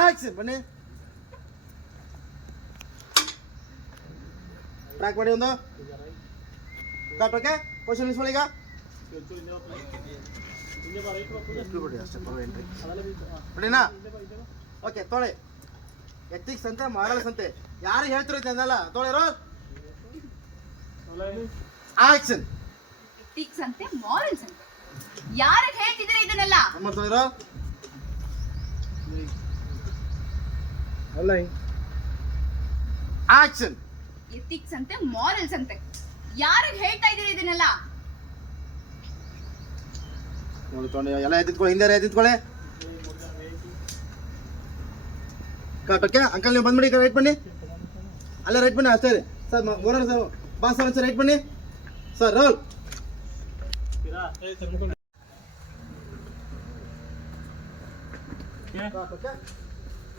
Action ಬನ್ನಿ. Track ಮಾಡಿ ಒಂದು. ಕಟ್ ಓಕೆ ಕ್ವಶನ್ ಇಸ್ಕೊಳ್ಳಿ ಈಗ ಎಷ್ಟು ಬಿಡಿ ಅಷ್ಟೇ ಪರ್ವ ಎಂಟ್ರಿ ಬಿಡಿನಾ ಓಕೆ ತೊಳೆ. ಎತ್ತಿಗೆ ಸಂತೆ ಮಾಡಲ್ಸ್ ಸಂತೆ. ಯಾರು ಹೇಳ್ತಿರೋ ಅಂದಲ್ಲ ತೊಳೆರೋ ಆಕ್ಷನ್ ಎಥಿಕ್ಸ್ ಸಂತೆ ಮಾರಲ್ಸ್ ಸಂತೆ. ಯಾರಿಗೆ ಹೇಳ್ತಿದ್ರೆ ಇದನ್ನೆಲ್ಲ? ನಮ್ಮ ತೊಳೆರೋ ಆಕ್ಷನ್ ಎಥಿಕ್ಸ್ ಅಂತೆ ಮಾರಲ್ಸ್ ಅಂತೆ ಯಾರಿಗೆ ಹೇಳ್ತಾ ಇದ್ದೀರಿ ಇದನ್ನೆಲ್ಲ ನೋಡಿ ತೊಗೊಂಡು ಎಲ್ಲ ಎದ್ದಿತ್ಕೊಳ್ಳಿ ಹಿಂದೆ ಎದ್ದಿತ್ಕೊಳ್ಳಿ ಕಟ್ ಓಕೆ ಅಂಕಲ್ ನೀವು ಬಂದ್ಬಿಡಿ ರೈಟ್ ಬನ್ನಿ ಅಲ್ಲ ರೈಟ್ ಬನ್ನಿ ಅಷ್ಟೇ sir owner sir boss sir right ಬನ್ನಿ ಸರ್ ರೋಲ್ ಓಕೆ